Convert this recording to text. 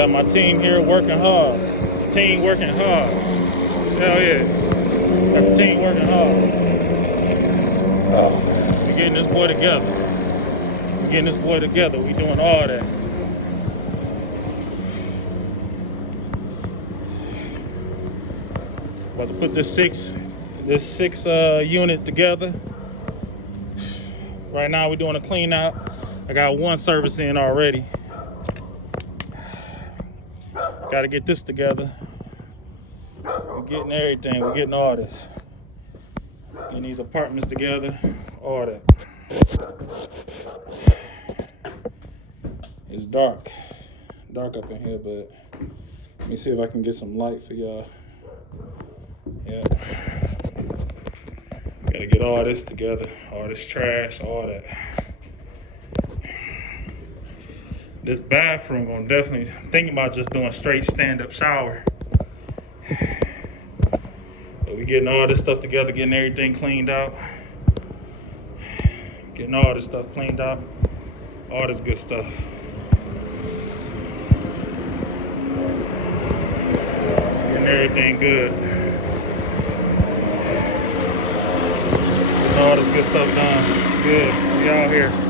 Got my team here working hard. The team working hard. Hell yeah. Got the team working hard. We getting this boy together. We getting this boy together. We doing all that. About to put this six unit together. Right now we're doing a clean out. I got one service in already. Got to get this together. We're getting everything. We're getting all this. Getting these apartments together. All that. It's dark. Dark up in here, but let me see if I can get some light for y'all. Yeah. Gotta get all this together. All this trash, all that. This bathroom, I'm definitely thinking about just doing straight stand-up shower. But we getting all this stuff together, getting everything cleaned out. Getting all this stuff cleaned out. All this good stuff. Getting everything good. Getting all this good stuff done. Good. We out here.